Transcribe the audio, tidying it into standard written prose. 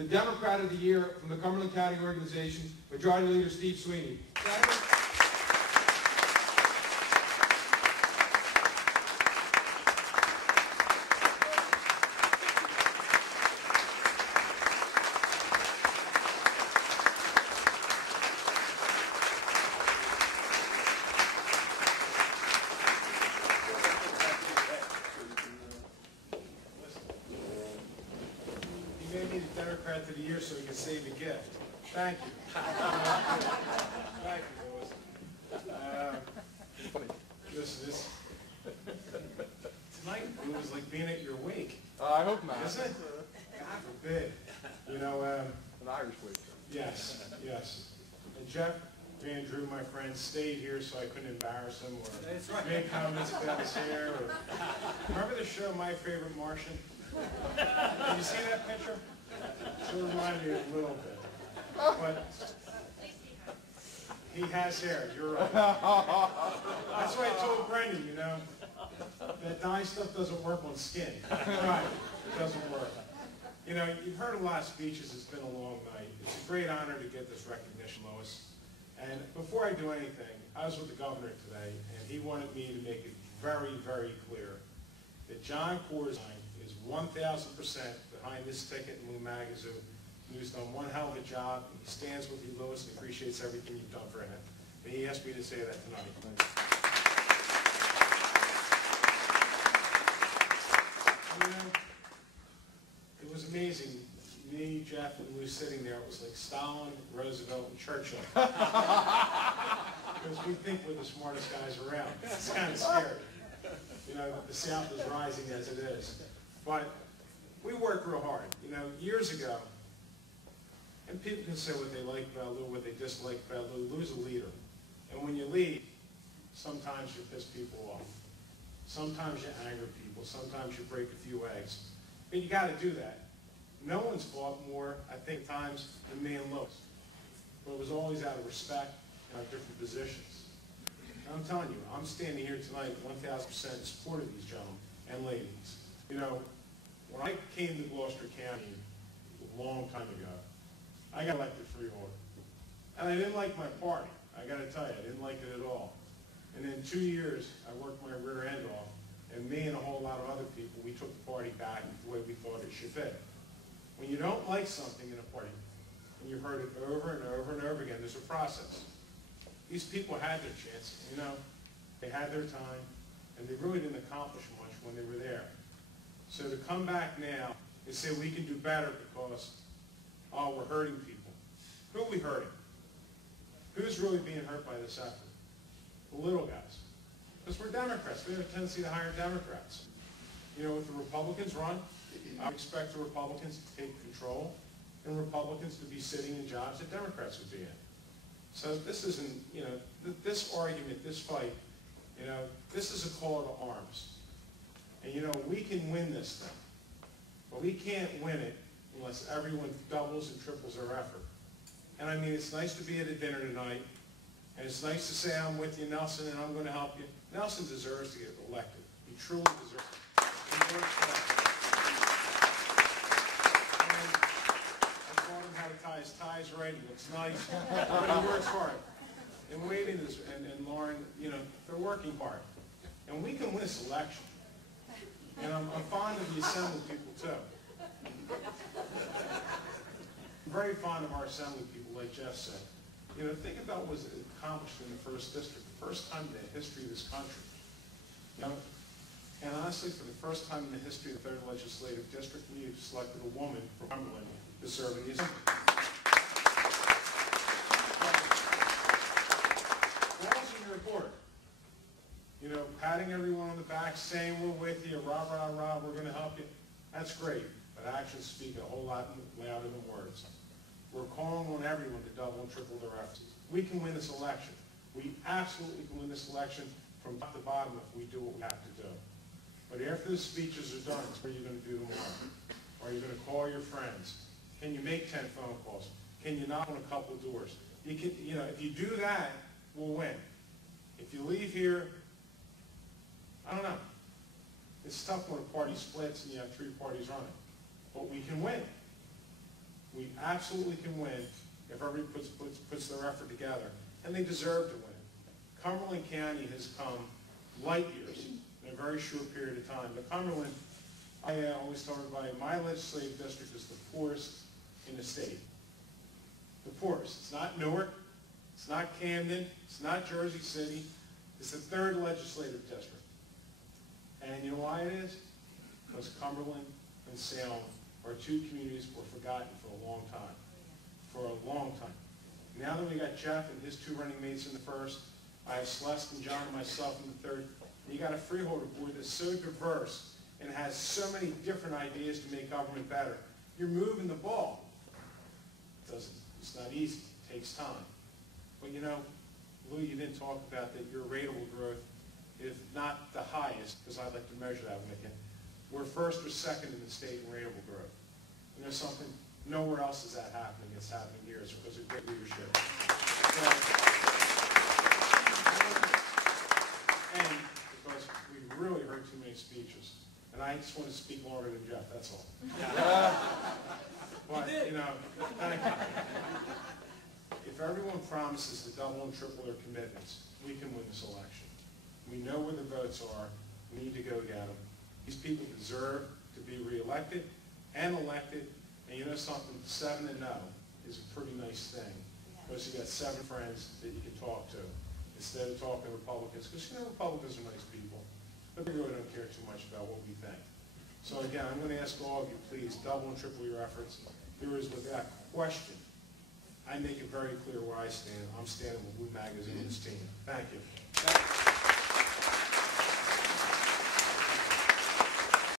the Democrat of the Year from the Cumberland County Organization, Majority Leader Steve Sweeney. He made me the Democrat of the Year so he could save a gift. Thank you. Thank you, Lewis. Listen, tonight it was like being at your wake. I hope not. Isn't it? God forbid. You know, An Irish wake. yes, yes. And Jeff Van Drew, my friend, stayed here so I couldn't embarrass him or make comments about his hair. Remember the show My Favorite Martian? Did you see that picture? It reminded me a little bit. But he has hair, you're right. That's why I told Brendan, you know, that dye stuff doesn't work on skin. Right, it doesn't work. You know, you've heard a lot of speeches, it's been a long night. It's a great honor to get this recognition, Lois. And before I do anything, I was with the governor today, and he wanted me to make it very, very clear that John Coors is 1,000% behind this ticket in Lou Magazoo. Lou's done one hell of a job. He stands with you, Louis, and appreciates everything you've done for him. And he asked me to say that tonight. You know, it was amazing. Me, Jeff, and Lou sitting there, it was like Stalin, Roosevelt, and Churchill. Because we think we're the smartest guys around. It's kind of scary. You know, the South is rising as it is. But we work real hard. You know, years ago, and people can say what they like about Lou, what they dislike about Lou. Lou's a leader. And when you lead, sometimes you piss people off. Sometimes you anger people. Sometimes you break a few eggs. But you got to do that. No one's fought more, I think, times than me and Louis. But it was always out of respect and our different positions. And I'm telling you, I'm standing here tonight 1,000% in support of these gentlemen and ladies. You know, when I came to Gloucester County a long time ago, I got elected free order. And I didn't like my party. I got to tell you, I didn't like it at all. And in 2 years, I worked my rear end off, and me and a whole lot of other people, we took the party back the way we thought it should be. When you don't like something in a party, and you've heard it over and over and over again, there's a process. These people had their chance, you know, they had their time, and they really didn't accomplish much when they were there. So to come back now and say we can do better because, oh, we're hurting people. Who are we hurting? Who's really being hurt by this effort? The little guys. Because we're Democrats. We have a tendency to hire Democrats. You know, if the Republicans run, I expect the Republicans to take control and Republicans to be sitting in jobs that Democrats would be in. So this isn't, you know, this argument, this fight, you know, this is a call to arms. And, you know, we can win this thing. But we can't win it unless everyone doubles and triples their effort. And I mean, it's nice to be at a dinner tonight, and it's nice to say I'm with you, Nelson, and I'm going to help you. Nelson deserves to get elected. He truly deserves it. He works for that. And I taught him how to tie his ties right. He looks nice, but he works hard. And Wade and Lauren, you know, they're working hard. And we can win this election. And I'm fond of the Assembly people, too. I'm very fond of our Assembly people, like Jeff said. You know, think about what was accomplished in the 1st District, the first time in the history of this country. You know, and honestly, for the first time in the history of the 3rd Legislative District, we've selected a woman from Cumberland to serve in the Assembly. Balls in your court. You know, patting everyone on the back, saying we're with you, rah, rah, rah, we're going to help you. That's great, but actions speak a whole lot louder than words. We're calling on everyone to double and triple their efforts. We can win this election. We absolutely can win this election from top to bottom if we do what we have to do. But after the speeches are done, what are you going to do tomorrow? Are you going to call your friends? Can you make 10 phone calls? Can you knock on a couple doors? You can, you know, if you do that, we'll win. If you leave here, I don't know. It's tough when a party splits and you have 3 parties running. But we can win. absolutely can win if everybody puts their effort together, and they deserve to win. Cumberland County has come light years in a very short period of time. But Cumberland, I always tell everybody, my legislative district is the poorest in the state. The poorest. It's not Newark, it's not Camden, it's not Jersey City, it's the third legislative district. And you know why it is? Because Cumberland and Salem are two communities that were forgotten for a long time. For a long time. Now that we got Jeff and his two running mates in the first, I have Celeste and John and myself in the third, and you got a freeholder board that's so diverse and has so many different ideas to make government better. You're moving the ball. It's not easy. It takes time. But you know, Lou, you didn't talk about that your rateable growth is not the highest, because I'd like to measure that with you. We're first or second in the state in rateable growth. And there's something, nowhere else is that happening. It's happening here. It's because of great leadership. And because we really heard too many speeches. And I just want to speak longer than Jeff, that's all. But, you know, thank you. If everyone promises to double and triple their commitments, we can win this election. We know where the votes are. We need to go get them. These people deserve to be reelected and elected. And you know something, 7-0 is a pretty nice thing. Because you got 7 friends that you can talk to instead of talking to Republicans. Because you know Republicans are nice people, but they really don't care too much about what we think. So again, I'm going to ask all of you, please double and triple your efforts. There is, without question, I make it very clear where I stand. I'm standing with Blue Magazine and his team. Thank you.